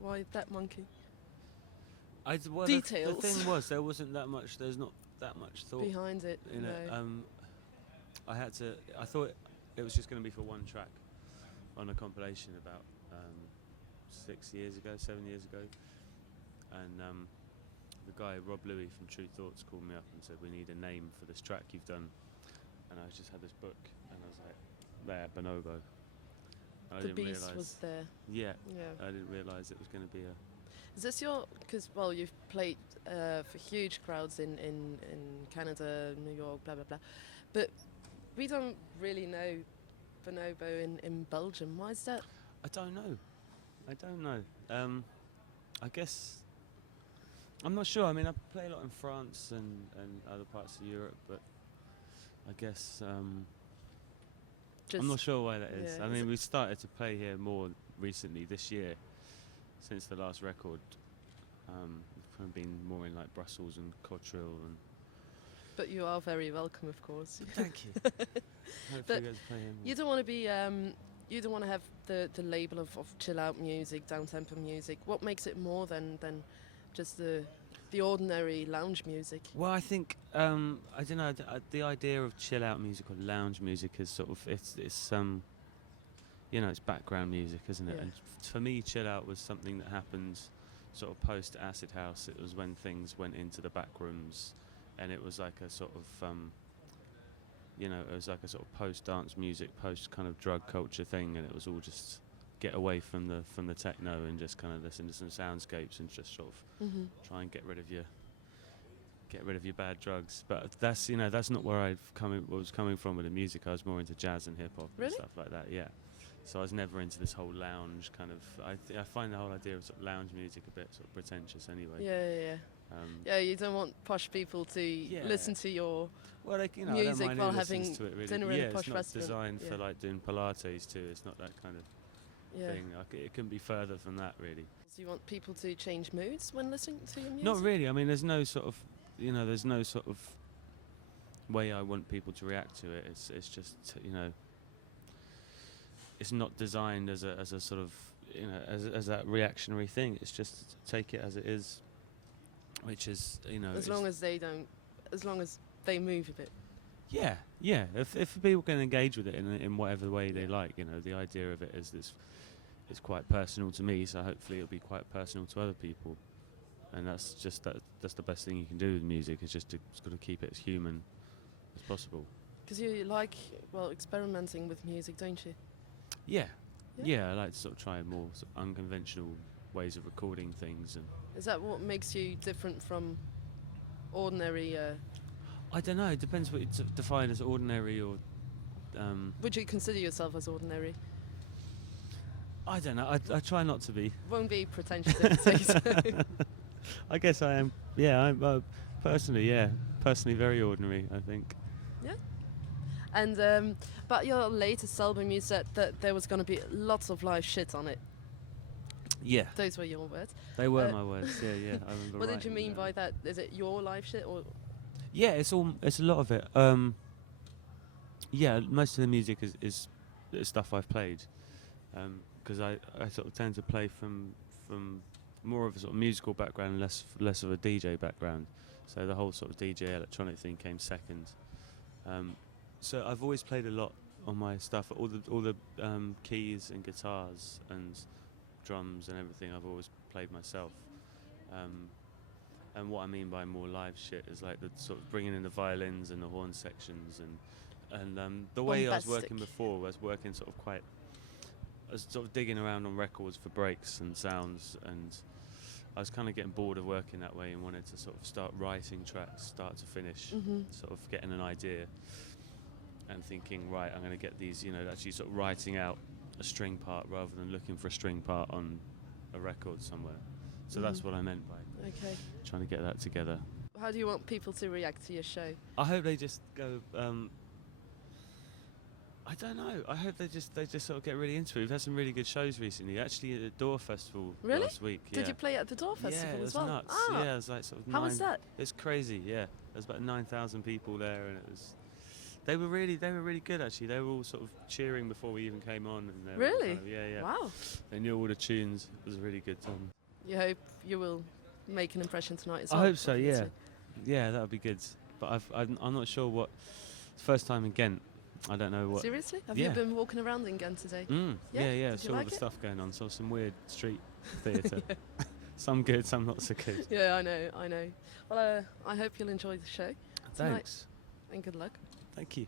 Why that monkey? Well, Details. The thing was, there wasn't that much. There's not that much thought Behind it, in it. no. I thought it was just going to be for one track on a compilation about 7 years ago, and the guy Rob Louis from True Thoughts called me up and said, "We need a name for this track you've done." And I just had this book, and I was like, "There, Bonobo." The beast was there. Yeah, Yeah. I didn't realise it was going to be a. Is this your? Because you've played for huge crowds in Canada, New York, blah blah blah, but we don't really know Bonobo in Belgium. Why is that? I don't know. I guess I'm not sure. I mean, I play a lot in France and other parts of Europe, but I guess I'm not sure why that is. Yeah, I mean, we started to play here more recently this year, since the last record. We've kind of been more in like Brussels and Cotril and. But you are very welcome, of course. Thank you. But you don't want to be. You don't want to have the label of chill out music, down tempo music. What makes it more than just the ordinary lounge music? Well, I think I don't know. The idea of chill out music or lounge music is sort of it's it's background music, isn't it? Yeah. And for me, chill out was something that happened sort of post acid house. It was when things went into the back rooms, and it was like a sort of it was like a sort of post dance music, post kind of drug culture thing, and it was all just get away from the techno and just kind of listen to some soundscapes and just sort of try and get rid of your bad drugs. But that's that's not where was coming from with the music. I was more into jazz and hip hop and stuff like that. Yeah. So I was never into this whole lounge kind of. I find the whole idea of sort of lounge music a bit sort of pretentious anyway. Yeah. Yeah, you don't want posh people to listen to your music while having dinner in a posh restaurant. It's not designed for like doing Pilates too. It's not that kind of thing. It can be further from that, really. Do you want people to change moods when listening to your music? Not really. I mean, there's no sort of way I want people to react to it. It's just it's not designed as a sort of as that reactionary thing. It's just take it as it is, which is as long as they move a bit. Yeah. If people can engage with it in whatever way they like, the idea of it is it's quite personal to me. So hopefully it'll be quite personal to other people, and that's the best thing you can do with music. Is just to sort of keep it as human as possible. Because you like experimenting with music, don't you? Yeah, I like to sort of try more sort of unconventional ways of recording things. And is that what makes you different from ordinary? I don't know. It depends what you define as ordinary or. Would you consider yourself as ordinary? I don't know. I try not to be. Won't be pretentious if you say so. I guess I am. Yeah, I'm personally very ordinary, I think. Yeah. And about your latest album, you said that there was going to be lots of live shit on it. Yeah. Those were your words. They were my words. Yeah. I remember. What did you mean by that? Is it your live shit or? Yeah, it's a lot of it. Yeah, most of the music is stuff I've played, because I sort of tend to play from more of a sort of musical background and less of a DJ background. So the whole sort of DJ electronic thing came second. So I've always played a lot on my stuff. All the keys and guitars and drums and everything I've always played myself. And what I mean by more live shit is like the sort of bringing in the violins and the horn sections and the way I was working before was working sort of I was sort of digging around on records for breaks and sounds, and I was kind of getting bored of working that way and wanted to sort of start writing tracks start to finish, sort of getting an idea and thinking, right, I'm going to get these, actually sort of writing out a string part rather than looking for a string part on a record somewhere. So that's what I meant by trying to get that together. How do you want people to react to your show? I hope they just go. I don't know. I hope they just sort of get really into it. We've had some really good shows recently. Actually, at the Door Festival last week. Did you play at the Door Festival as well? Yeah, it was nuts. Yeah, it was like sort of. How was that? It's crazy. Yeah, there's about 9,000 people there, and it They were really good actually. They were all sort of cheering before we even came on, and they were Really? kind of, yeah. Wow. They knew all the tunes. It was really good. You hope you will make an impression tonight as I well. hope so. obviously. Yeah, that would be good. But I'm not sure what. First time in Ghent. I don't know what. Seriously? Have Yeah. you been walking around in Ghent today? Yeah. Did you Saw all like the it? stuff going on. Saw some weird street theatre. Some good, some not so good. Yeah, I know. Well, I hope you'll enjoy the show tonight, Thanks. and good luck. Thank you.